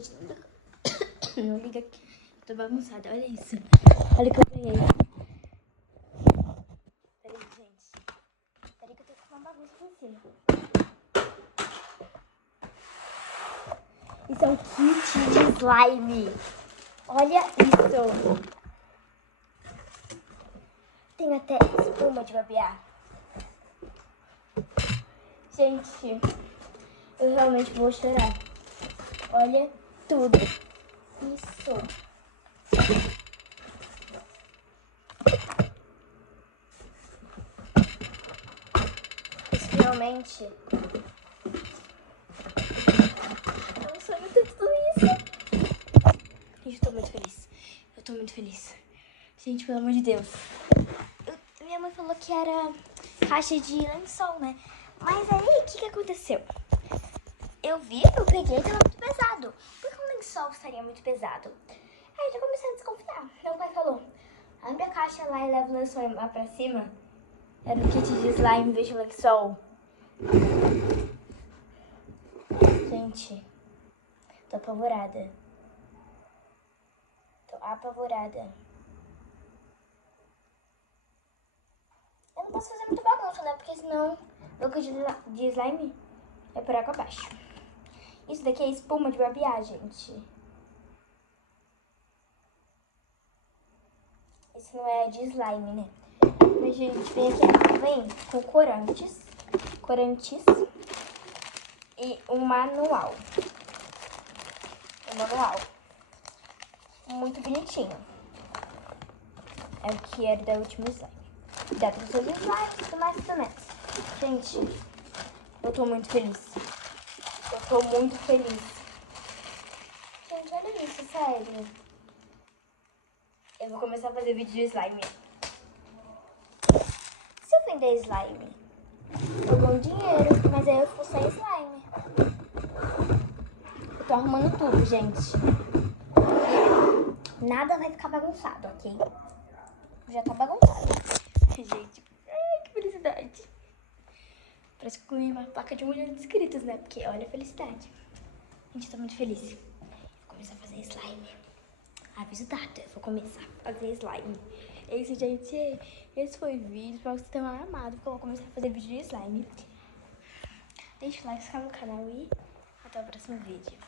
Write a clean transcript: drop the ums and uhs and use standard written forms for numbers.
gente, não liga aqui. Tô bagunçada, olha isso. Olha o que eu ganhei. Peraí, gente. Peraí que eu tô com uma bagunça aqui em cima. Isso é um kit de slime. Olha isso. Tem até espuma de babear. Gente, eu realmente vou chorar. Olha tudo. Isso. Isso realmente... É um sonho ter tudo isso. Gente, eu tô muito feliz. Eu tô muito feliz. Gente, pelo amor de Deus. Minha mãe falou que era caixa de lençol, né? Mas aí, o que aconteceu? Eu peguei e tava muito pesado. Por que um lençol estaria muito pesado? Aí eu já comecei a desconfiar. Meu pai falou, abre a caixa lá e leva o lençol lá pra cima. Era um kit de slime em vez de lençol. Gente, tô apavorada. Tô apavorada. Eu não posso fazer muito bagunça, né? Porque senão o kit de slime é por água abaixo. Isso daqui é espuma de barbear, gente. Isso não é de slime, né? Mas, gente, vem aqui, vem com corantes e um manual. Muito bonitinho. É o que era da última slime. Dá pra fazer slime e tudo mais também. Gente, eu tô muito feliz. Eu tô muito feliz. Gente, olha isso, sério. Eu vou começar a fazer vídeo de slime. Se eu vender slime, eu ganho dinheiro, mas aí eu fico sem slime. Eu tô arrumando tudo, gente. Nada vai ficar bagunçado, ok? Já tá bagunçado. Gente, ai, que felicidade. Parece que eu ganhei uma placa de 1 milhão de inscritos, né? Porque olha a felicidade. Gente, eu tô muito feliz. Vou começar a fazer slime. Aviso data, eu vou começar a fazer slime. É isso, gente. Esse foi o vídeo. Espero que vocês tenham amado, porque eu vou começar a fazer vídeo de slime. Deixa o like, se inscreve no canal e até o próximo vídeo.